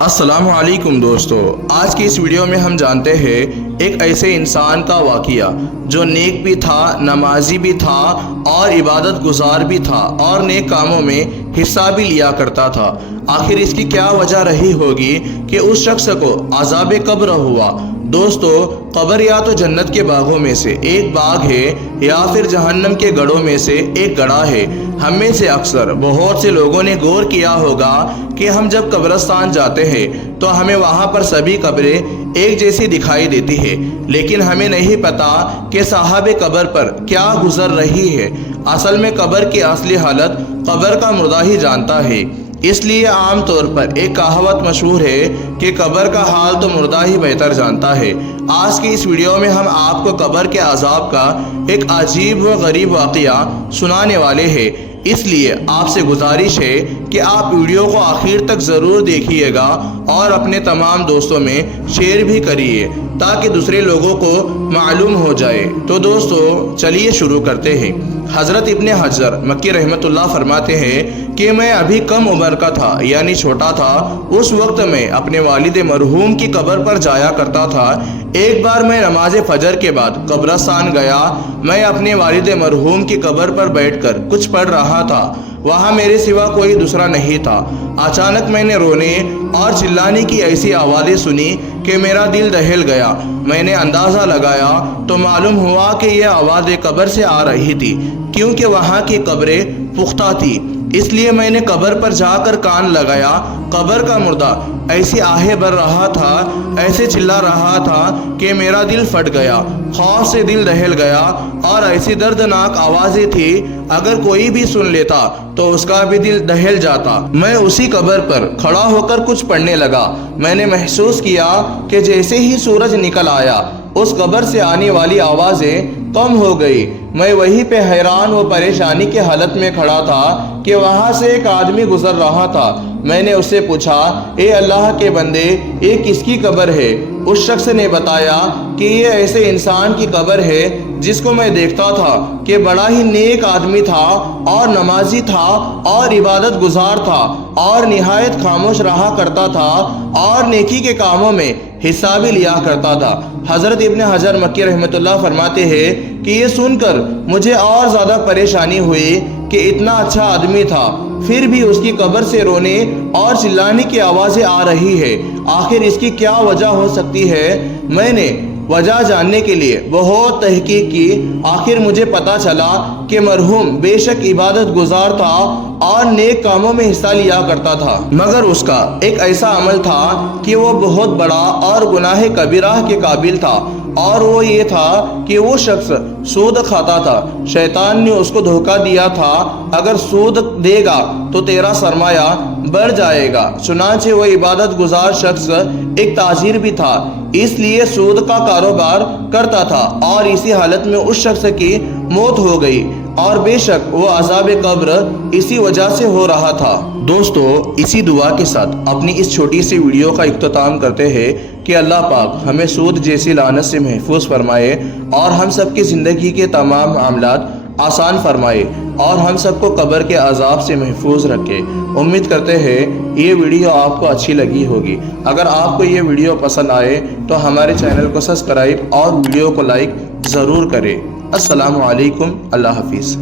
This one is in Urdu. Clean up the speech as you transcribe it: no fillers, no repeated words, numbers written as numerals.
السلام علیکم دوستو، آج کی اس ویڈیو میں ہم جانتے ہیں ایک ایسے انسان کا واقعہ جو نیک بھی تھا، نمازی بھی تھا اور عبادت گزار بھی تھا اور نیک کاموں میں حصہ بھی لیا کرتا تھا۔ آخر اس کی کیا وجہ رہی ہوگی کہ اس شخص کو عذاب قبر ہوا؟ دوستو، قبر یا تو جنت کے باغوں میں سے ایک باغ ہے یا پھر جہنم کے گڑھوں میں سے ایک گڑھا ہے۔ ہم میں سے اکثر بہت سے لوگوں نے غور کیا ہوگا کہ ہم جب قبرستان جاتے ہیں تو ہمیں وہاں پر سبھی قبریں ایک جیسی دکھائی دیتی ہے، لیکن ہمیں نہیں پتا کہ صاحب قبر پر کیا گزر رہی ہے۔ اصل میں قبر کی اصلی حالت قبر کا مردہ ہی جانتا ہے۔ اس لیے عام طور پر ایک کہاوت مشہور ہے کہ قبر کا حال تو مردہ ہی بہتر جانتا ہے۔ آج کی اس ویڈیو میں ہم آپ کو قبر کے عذاب کا ایک عجیب و غریب واقعہ سنانے والے ہیں، اس لیے آپ سے گزارش ہے کہ آپ ویڈیو کو آخر تک ضرور دیکھیے گا اور اپنے تمام دوستوں میں شیئر بھی کریے تاکہ دوسرے لوگوں کو معلوم ہو جائے۔ تو دوستو چلیے شروع کرتے ہیں۔ حضرت ابن حجر مکی رحمۃ اللہ فرماتے ہیں کہ میں ابھی کم عمر کا تھا، یعنی چھوٹا تھا۔ اس وقت میں اپنے والد مرحوم کی قبر پر جایا کرتا تھا۔ ایک بار میں نماز فجر کے بعد قبرستان گیا۔ میں اپنے والد مرحوم کی قبر پر بیٹھ کر کچھ پڑھ رہا تھا۔ وہاں میرے سوا کوئی دوسرا نہیں تھا۔ اچانک میں نے رونے اور چلانے کی ایسی آوازیں سنی کہ میرا دل دہل گیا۔ میں نے اندازہ لگایا تو معلوم ہوا کہ یہ آوازیں قبر سے آ رہی تھی، کیونکہ وہاں کی قبریں پختہ تھی۔ اس لیے میں نے قبر پر جا کر کان لگایا۔ قبر کا مردہ ایسی آہیں بھر رہا تھا، ایسے چلا رہا تھا کہ میرا دل پھٹ گیا۔ خوف سے دل دہل گیا اور ایسی دردناک آوازیں تھی، اگر کوئی بھی سن لیتا تو اس کا بھی دل دہل جاتا۔ میں اسی قبر پر کھڑا ہو کر کچھ پڑھنے لگا۔ میں نے محسوس کیا کہ جیسے ہی سورج نکل آیا، اس قبر سے آنے والی آوازیں کم ہو گئی۔ میں وہیں پہ حیران و پریشانی کی حالت میں کھڑا تھا کہ وہاں سے ایک آدمی گزر رہا تھا۔ میں نے اس سے پوچھا، اے اللہ کے بندے، یہ کس کی قبر ہے؟ اس شخص نے بتایا کہ یہ ایسے انسان کی قبر ہے جس کو میں دیکھتا تھا کہ بڑا ہی نیک آدمی تھا اور نمازی تھا اور عبادت گزار تھا اور نہایت خاموش رہا کرتا تھا اور نیکی کے کاموں میں حصہ بھی لیا کرتا تھا۔ حضرت ابن حجر مکی رحمۃ اللہ فرماتے ہیں کہ یہ سن کر مجھے اور زیادہ پریشانی ہوئی کہ اتنا اچھا آدمی تھا، پھر بھی اس کی قبر سے رونے اور چلانے کی آوازیں آ رہی ہے۔ آخر اس کی کیا وجہ ہو سکتی ہے؟ میں نے وجہ جاننے کے لیے بہت تحقیق کی۔ آخر مجھے پتا چلا کہ مرحوم بے شک عبادت گزار تھا اور نیک کاموں میں حصہ لیا کرتا تھا، مگر اس کا ایک ایسا عمل تھا کہ وہ بہت بڑا اور گناہ کبیرہ کے قابل تھا، اور وہ یہ تھا کہ وہ شخص سود کھاتا تھا۔ شیطان نے اس کو دھوکہ دیا تھا، اگر سود دے گا تو تیرا سرمایہ بڑھ جائے گا۔ چنانچہ وہ عبادت گزار شخص ایک تاجر بھی تھا، اس لیے سود کا کاروبار کرتا تھا، اور اسی حالت میں اس شخص کی موت ہو گئی، اور بے شک وہ عذاب قبر اسی وجہ سے ہو رہا تھا۔ دوستو، اسی دعا کے ساتھ اپنی اس چھوٹی سی ویڈیو کا اختتام کرتے ہیں کہ اللہ پاک ہمیں سود جیسی لعنت سے محفوظ فرمائے اور ہم سب کی زندگی کے تمام معاملات آسان فرمائے اور ہم سب کو قبر کے عذاب سے محفوظ رکھے۔ امید کرتے ہیں یہ ویڈیو آپ کو اچھی لگی ہوگی۔ اگر آپ کو یہ ویڈیو پسند آئے تو ہمارے چینل کو سبسکرائب اور ویڈیو کو لائک ضرور کریں۔ السلام علیکم، اللہ حافظ۔